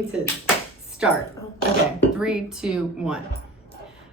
To start. Okay, 3, 2, 1.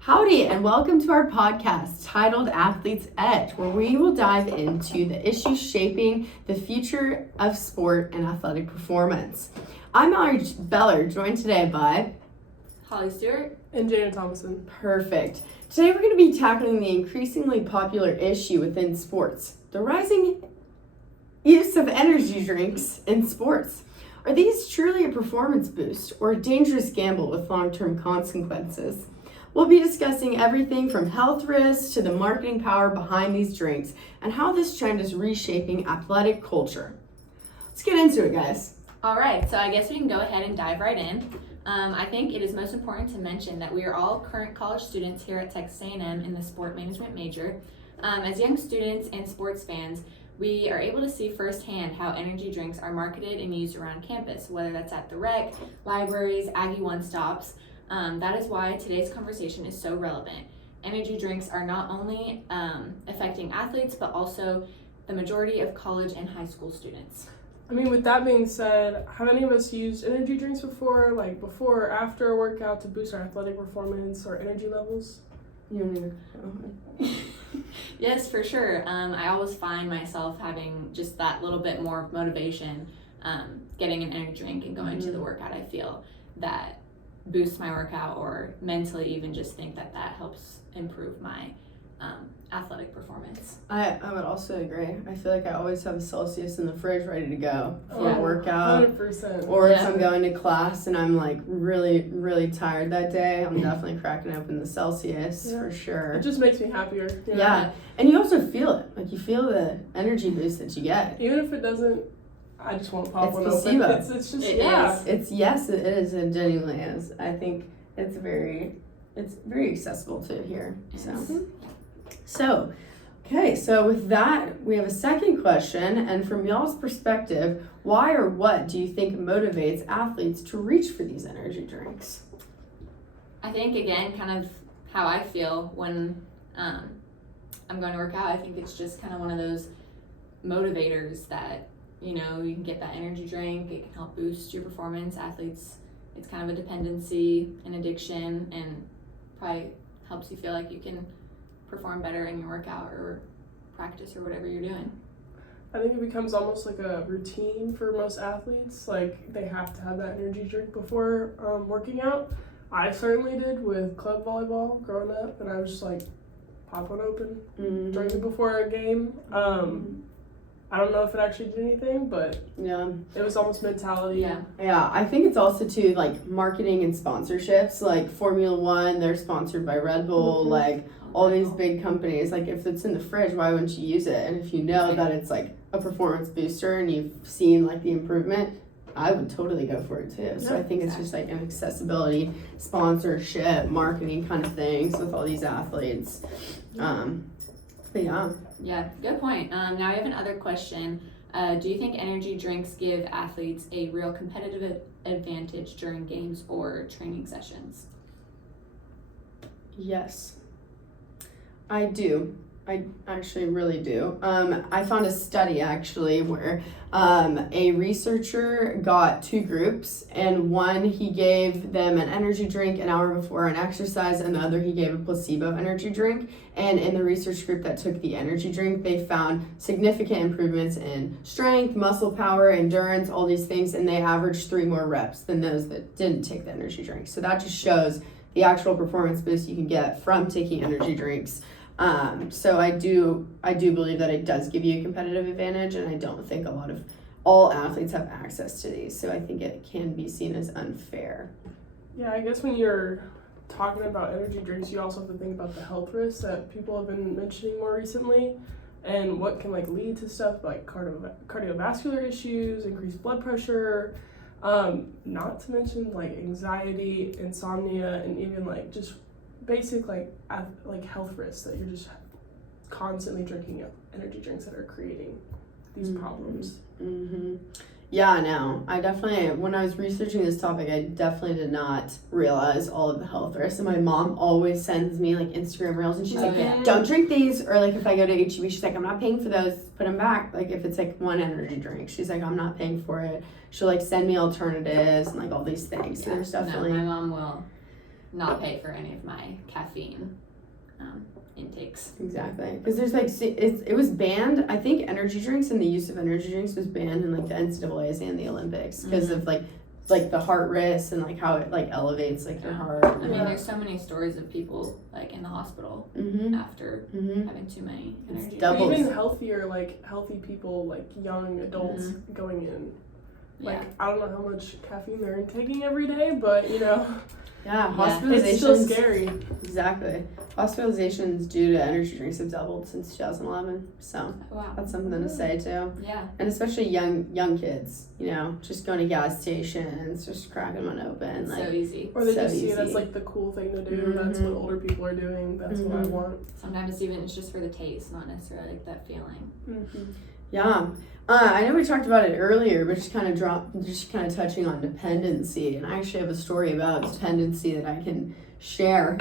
Howdy, and welcome to our podcast titled Athlete's Edge, where we will dive into the issues shaping the future of sport and athletic performance. I'm Mallory Beller, joined today by Stewart and Jayna Thomason. Perfect. Today we're going to be tackling the increasingly popular issue within sports, the rising use of energy drinks in sports. Are these truly a performance boost or a dangerous gamble with long-term consequences? We'll be discussing everything from health risks to the marketing power behind these drinks and how this trend is reshaping athletic culture. Let's get into it, guys. All right, so I guess we can go ahead and dive right in. I think it is most important to mention that we are all current college students here at Texas A&M in the sport management major. As young students and sports fans, we are able to see firsthand how energy drinks are marketed and used around campus, whether that's at the rec, libraries, Aggie One Stops. That is why today's conversation is so relevant. Energy drinks are not only affecting athletes, but also the majority of college and high school students. I mean, with that being said, have any of us used energy drinks before, like before or after a workout to boost our athletic performance or energy levels? Yes, for sure. I always find myself having just that little bit more motivation, getting an energy drink and going to the workout. I feel that boosts my workout, or mentally even just think that helps improve my athletic performance. I would also agree. I feel like I always have a Celsius in the fridge ready to go for a workout. 100%. Or if I'm going to class and I'm like really, really tired that day, I'm definitely cracking open the Celsius for sure. It just makes me happier. Yeah. And you also feel it. Like you feel the energy boost that you get. Even if it doesn't, I just won't pop one open. Placebo. It's just, it is. It is. It genuinely is. I think it's very accessible to here. So, so with that, we have a second question, and from y'all's perspective, why or what do you think motivates athletes to reach for these energy drinks? I think, again, kind of how I feel when I'm going to work out. I think it's just kind of one of those motivators that, you can get that energy drink. It can help boost your performance. Athletes, it's kind of a dependency, an addiction, and probably helps you feel like you can perform better in your workout or practice or whatever you're doing. I think it becomes almost like a routine for most athletes. Like, they have to have that energy drink before working out. I certainly did with club volleyball growing up, and I was just like, pop one open, drink it before a game. I don't know if it actually did anything, but it was almost mentality. Yeah, I think it's also too like marketing and sponsorships. Like Formula One, they're sponsored by Red Bull. Like all these big companies. Like if it's in the fridge, why wouldn't you use it? And if you know that it's like a performance booster and you've seen like the improvement, I would totally go for it too. So I think it's just like an accessibility, sponsorship, marketing kind of things with all these athletes. But yeah, good point. Now I have another question. Do you think energy drinks give athletes a real competitive advantage during games or training sessions? Yes, I do. I actually really do. I found a study actually where a researcher got two groups, and one he gave them an energy drink an hour before an exercise, and the other he gave a placebo energy drink. And in the research group that took the energy drink, they found significant improvements in strength, muscle power, endurance, all these things, and they averaged 3 more reps than those that didn't take the energy drink. So that just shows the actual performance boost you can get from taking energy drinks. So I do believe that it does give you a competitive advantage, and I don't think all athletes have access to these. So I think it can be seen as unfair. Yeah, I guess when you're talking about energy drinks, you also have to think about the health risks that people have been mentioning more recently, and what can lead to stuff like cardiovascular issues, increased blood pressure, not to mention anxiety, insomnia, and even just basic health risks that you're just constantly drinking energy drinks that are creating these problems. Yeah, no, I definitely, when I was researching this topic, I definitely did not realize all of the health risks. And my mom always sends me like Instagram reels and she's like, yeah. don't drink these. Or like if I go to HEB, she's like, I'm not paying for those, put them back. Like if it's like one energy drink, she's like, I'm not paying for it. She'll like send me alternatives and like all these things. So there's definitely. No, my mom will not pay for any of my caffeine intakes. Exactly, because there's like it was banned. I think energy drinks and the use of energy drinks was banned in like the NCAA's and the Olympics because of like the heart risk and like how it like elevates like your heart. I mean, there's so many stories of people like in the hospital after having too many energy drinks. Even healthier, like healthy people, like young adults going in. Like I don't know how much caffeine they're taking every day, but you know. Yeah, hospitalizations. It's still scary. Exactly. Hospitalizations due to energy drinks have doubled since 2011. So that's something to say too. Yeah. And especially young kids, you know, just going to gas stations, just cracking one open. It's like so easy. Or they just see it as like the cool thing to do. That's what older people are doing. That's what I want. Sometimes even it's just for the taste, not necessarily like that feeling. Yeah. I know we talked about it earlier, but just kind of touching on dependency. And I actually have a story about dependency that I can share.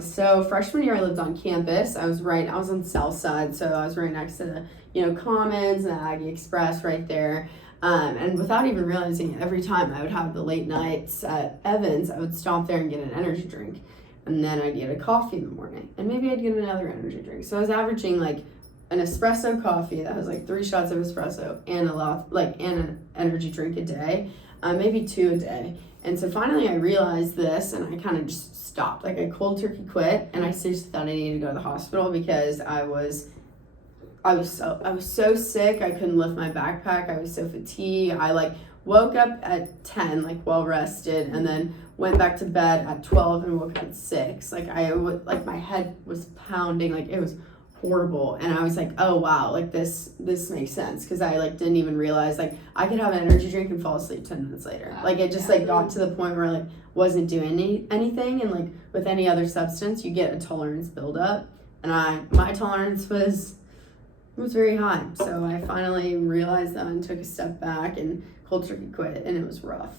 So freshman year I lived on campus. I was on the south side, so I was right next to the, Commons and the Aggie Express right there. And without even realizing it, every time I would have the late nights at Evans, I would stop there and get an energy drink. And then I'd get a coffee in the morning. And maybe I'd get another energy drink. So I was averaging like an espresso coffee that was like 3 shots of espresso and and an energy drink a day, maybe 2 a day. And so finally I realized this and I kind of just stopped. Like I cold turkey quit and I seriously thought I needed to go to the hospital because I was so sick. I couldn't lift my backpack. I was so fatigued. I like woke up at 10, like well rested, and then went back to bed at 12 and woke up at 6. Like my head was pounding. Like it was horrible, and I was like, oh wow, like this makes sense, because I like didn't even realize like I could have an energy drink and fall asleep 10 minutes later. Like it just like got to the point where like wasn't doing anything, and like with any other substance you get a tolerance buildup, and my tolerance was very high. So I finally realized that and took a step back and cold turkey quit, and it was rough,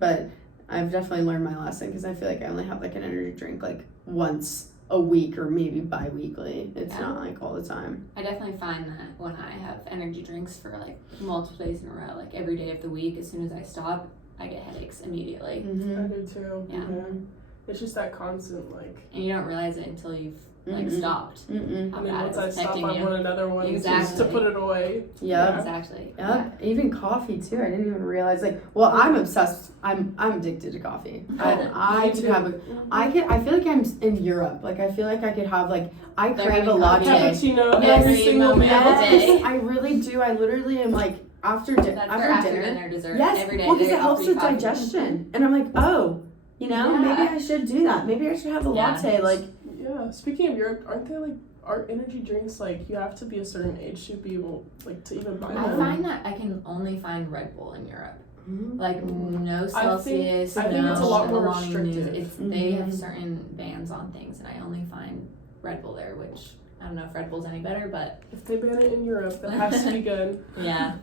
but I've definitely learned my lesson, because I feel like I only have like an energy drink like once a week or maybe bi-weekly. It's not like all the time. I definitely find that when I have energy drinks for like multiple days in a row, like every day of the week, as soon as I stop, I get headaches immediately. I do too. Yeah. It's just that constant like. And you don't realize it until you've like stopped. I mean, once I stop, I you. want another one just to put it away. Yeah, exactly. Yeah, even coffee too. I didn't even realize. Like, well, I'm obsessed. I'm addicted to coffee. I could have I feel like I'm in Europe. Like, I feel like I could have like I crave a latte. Cappuccino every single meal. Yes, I really do. I literally am like after dinner, dessert. Yes, every day. Well, because it helps with digestion, and I'm like, oh, maybe I should do that. Maybe I should have a latte. Like. Yeah, speaking of Europe, aren't energy drinks like you have to be a certain age to be able like to even buy them? I find that I can only find Red Bull in Europe. Like no Celsius, I think it's a lot more restrictive. They have certain bans on things, and I only find Red Bull there, which I don't know if Red Bull's any better, but if they ban it in Europe, it has to be good. Yeah.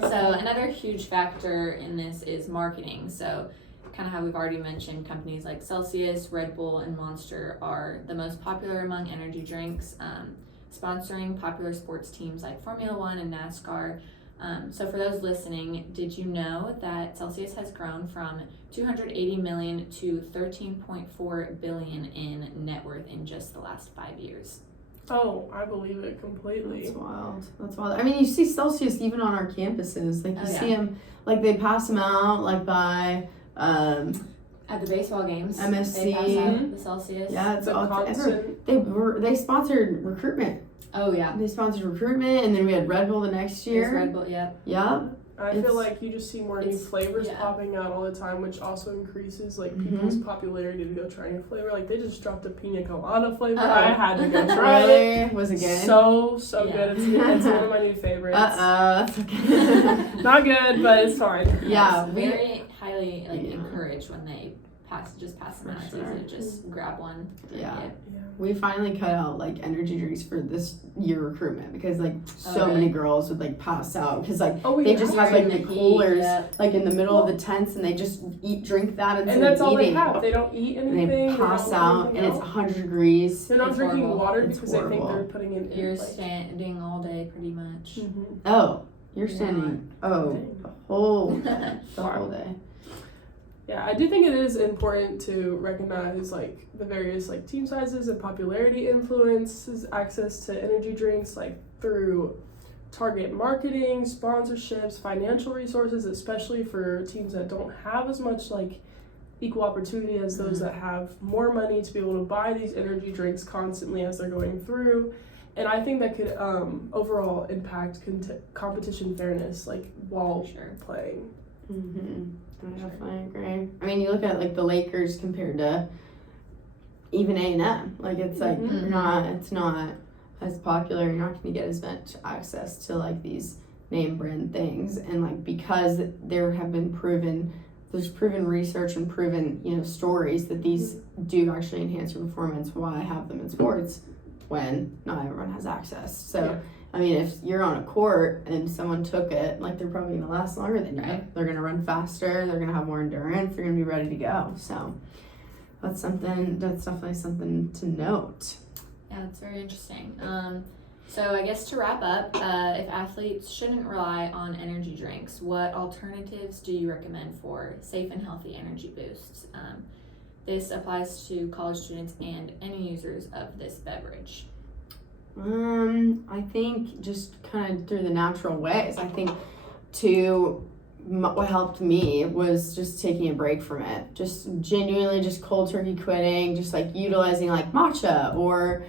So another huge factor in this is marketing. So kind of how we've already mentioned, companies like Celsius, Red Bull, and Monster are the most popular among energy drinks, sponsoring popular sports teams like Formula One and NASCAR. So for those listening, did you know that Celsius has grown from $280 million to $13.4 billion in net worth in just the last 5 years? Oh, I believe it completely. That's wild. I mean, you see Celsius even on our campuses. Like you see them, like they pass them out like by. At the baseball games, MSC, they pass out the Celsius. Yeah, it's all constant. They sponsored recruitment. Oh yeah, they sponsored recruitment, and then we had Red Bull the next year. Red Bull, yeah. I feel like you just see more new flavors popping out all the time, which also increases like people's popularity to go try new flavor. Like they just dropped a pina colada flavor. I had to go try it. Was it good? So good. It's one of my new favorites. That's okay. Not good, but it's fine. Yeah, very highly encouraged when they pass them For out. It's sure. easy to just grab one. Drink Yeah. it. We finally cut out like energy drinks for this year recruitment because like so really? many girls would like pass out because like Oh, they just have like In the heat, coolers yeah. like in the middle of the tents and they just drink that instead And that's of all eating. they have. They don't eat And anything. they pass don't do out anything and it's else. 100 degrees. They're not It's drinking horrible. water It's because they think horrible. they're putting in You're like, standing all day pretty much. Oh, you're Yeah. standing. Oh, Dang. the whole day. Yeah, I do think it is important to recognize like the various like team sizes and popularity influences access to energy drinks like through target marketing, sponsorships, financial resources, especially for teams that don't have as much like equal opportunity as those that have more money to be able to buy these energy drinks constantly as they're going through. And I think that could overall impact competition fairness like while playing. I definitely agree. I mean, you look at like the Lakers compared to even A&M. Like it's like it's not as popular. You're not going to get as much access to like these name brand things, and like because there have been there's proven research and proven stories that these do actually enhance your performance. Why have them in sports when not everyone has access? So. I mean, if you're on a court and someone took it, like they're probably gonna last longer than you. Right. They're gonna run faster. They're gonna have more endurance. They're gonna be ready to go. So that's definitely something to note. Yeah, that's very interesting. So I guess to wrap up, if athletes shouldn't rely on energy drinks, what alternatives do you recommend for safe and healthy energy boosts? This applies to college students and any users of this beverage. I think just kind of through the natural ways. I think what helped me was just taking a break from it. Just genuinely just cold turkey quitting, just like utilizing like matcha or,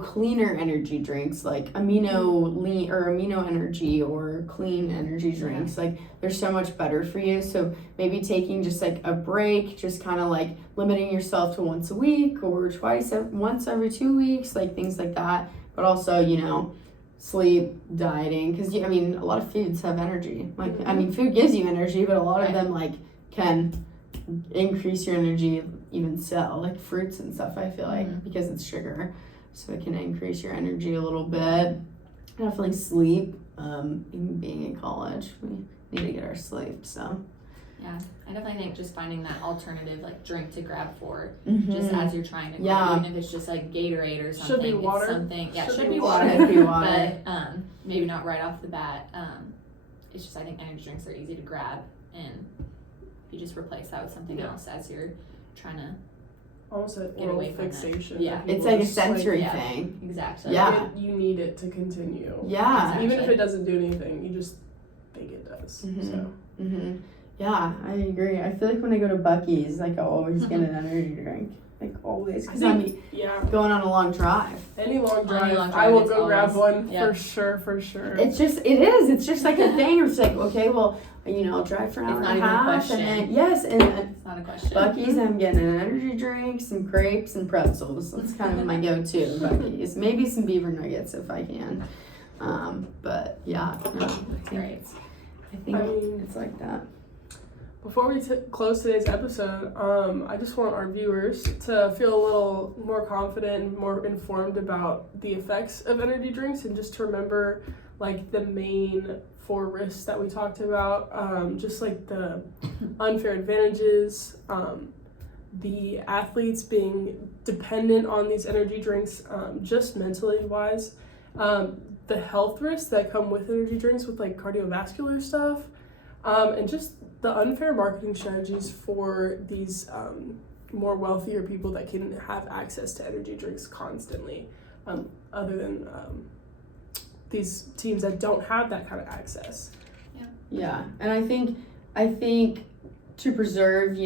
cleaner energy drinks like amino energy or clean energy drinks. Like they're so much better for you. So maybe taking just like a break, just kind of like limiting yourself to once a week or once every 2 weeks, like things like that. But also, sleep, dieting, because a lot of foods have energy. Like, food gives you energy, but a lot of them like can increase your energy even so, like fruits and stuff. I feel like because it's sugar, so it can increase your energy a little bit. Definitely sleep. Even being in college, we need to get our sleep. So. Yeah, I definitely think just finding that alternative like drink to grab for just as you're trying to quit, even if it's just like Gatorade or something. Should be water. It's something, Should be water. Should be water. But maybe not right off the bat. It's just I think energy drinks are easy to grab, and you just replace that with something else as you're trying to almost an get oral away from fixation. Yeah, it's like a just, sensory thing. Exactly. Yeah. You need it to continue. Yeah. Exactly. Even if it doesn't do anything, you just think it does. So. Yeah, I agree. I feel like when I go to Buc-ee's, like I always get an energy drink. Like always, because I'm going on a long drive. Any long drive, I will go grab one yeah. for sure. It's just like a thing. It's like, okay, well, I'll drive for an hour and a half. And then, It's not a question. Buc-ee's, I'm getting an energy drink, some grapes, and pretzels. That's kind of my go-to, Buc-ee's. Maybe some beaver nuggets if I can. But yeah, no, I think it's like that. Before we close today's episode, I just want our viewers to feel a little more confident and more informed about the effects of energy drinks, and just to remember like the main 4 risks that we talked about, just like the unfair advantages, the athletes being dependent on these energy drinks, just mentally wise, the health risks that come with energy drinks with like cardiovascular stuff, and just the unfair marketing strategies for these more wealthier people that can have access to energy drinks constantly, other than these teams that don't have that kind of access. Yeah, and I think to preserve,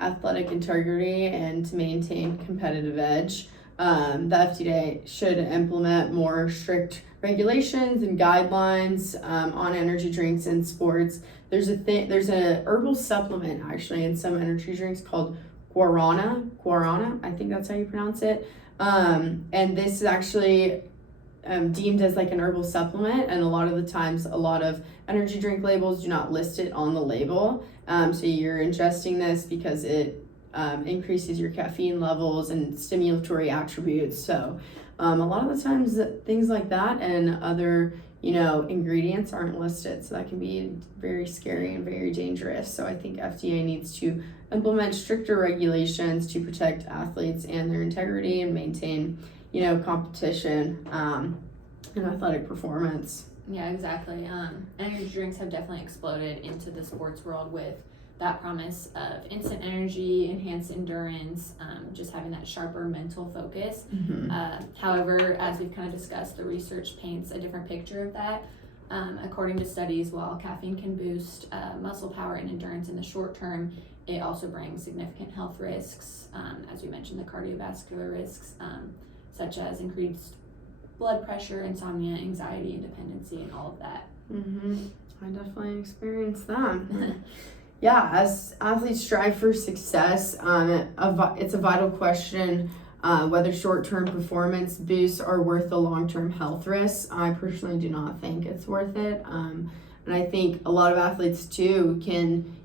athletic integrity and to maintain competitive edge, the FDA should implement more strict regulations and guidelines on energy drinks in sports. There's a herbal supplement actually in some energy drinks called guarana. I think that's how you pronounce it. And this is actually deemed as like an herbal supplement, and a lot of the times a lot of energy drink labels do not list it on the label. So you're ingesting this because it increases your caffeine levels and stimulatory attributes. So a lot of the times things like that and other, ingredients aren't listed. So that can be very scary and very dangerous. So I think FDA needs to implement stricter regulations to protect athletes and their integrity and maintain, competition and athletic performance. Yeah, exactly. Energy drinks have definitely exploded into the sports world with that promise of instant energy, enhanced endurance, just having that sharper mental focus. However, as we've kind of discussed, the research paints a different picture of that. According to studies, while caffeine can boost muscle power and endurance in the short term, it also brings significant health risks, as we mentioned, the cardiovascular risks, such as increased blood pressure, insomnia, anxiety, and dependency, and all of that. I definitely experienced that. Yeah, as athletes strive for success, it's a vital question whether short-term performance boosts are worth the long-term health risks. I personally do not think it's worth it. And I think a lot of athletes too can,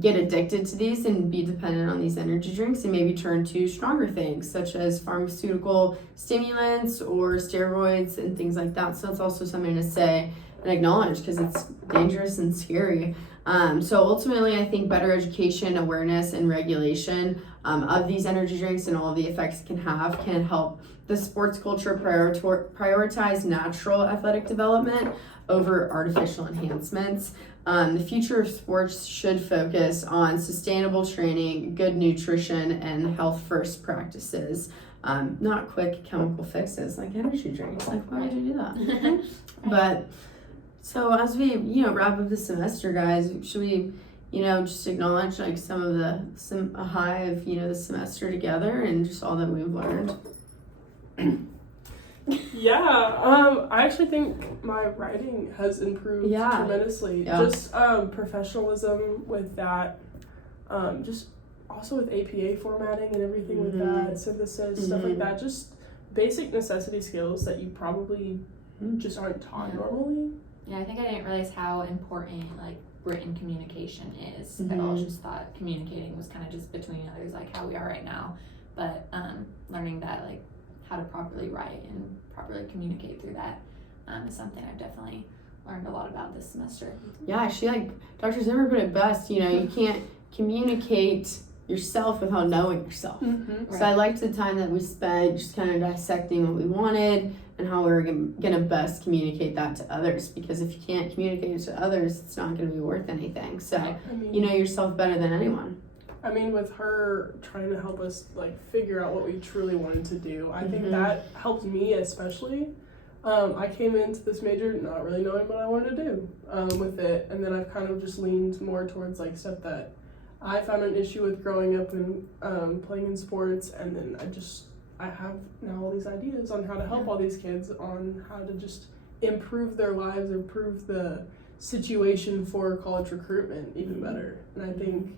get addicted to these and be dependent on these energy drinks and maybe turn to stronger things such as pharmaceutical stimulants or steroids and things like that. So it's also something to say and acknowledge because it's dangerous and scary. So ultimately, I think better education, awareness, and regulation of these energy drinks and all of the effects it can help the sports culture prioritize natural athletic development over artificial enhancements. The future of sports should focus on sustainable training, good nutrition, and health-first practices, not quick chemical fixes like energy drinks. Like, why would you do that? But so as we, wrap up the semester, guys, should we, just acknowledge like a high of, the semester together and just all that we've learned? Yeah, I actually think my writing has improved tremendously. Yeah. Just professionalism with that, just also with APA formatting and everything with that, synthesis, stuff like that. Just basic necessity skills that you probably just aren't taught normally. Yeah, I think I didn't realize how important like written communication is at all. Just thought communicating was kind of just between others, like how we are right now. But learning that like how to properly write and properly communicate through that is something I've definitely learned a lot about this semester. Yeah, actually, like Dr. Zimmer put it best, you can't communicate yourself without knowing yourself. So I liked the time that we spent just kind of dissecting what we wanted and how we were going to best communicate that to others, because if you can't communicate it to others, it's not going to be worth anything. So you know yourself better than anyone. I mean, with her trying to help us like figure out what we truly wanted to do, I think that helped me especially. I came into this major not really knowing what I wanted to do with it, and then I've kind of just leaned more towards like stuff that I found an issue with growing up and playing in sports, and then I have now all these ideas on how to help all these kids on how to just improve their lives, improve the situation for college recruitment even better. And I think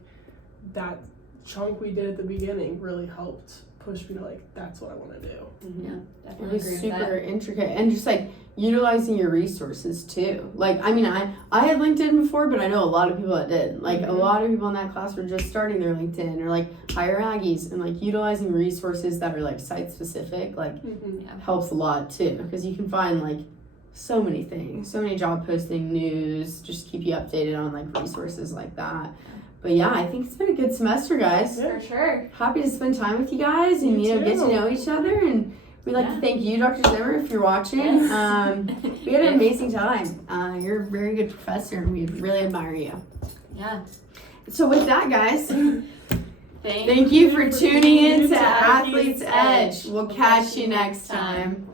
that chunk we did at the beginning really helped push me to like, that's what I want to do. Yeah, It definitely was agree with super that. intricate and just like utilizing your resources too. Like, I mean, I had LinkedIn before, but I know a lot of people that did. Like a lot of people in that class were just starting their LinkedIn or like hire Aggies, and like utilizing resources that are like site specific, like helps a lot too, because you can find like so many things, so many job posting news, just keep you updated on like resources like that. But yeah, I think it's been a good semester, guys. For sure. Happy to spend time with you guys and get to know each other, and we'd like to thank you, Dr. Zimmer, if you're watching. Yes. We had an amazing time. You're a very good professor, and we really admire you. Yeah. So with that, guys, thank you for tuning in to Athlete's Edge. We'll catch you next time.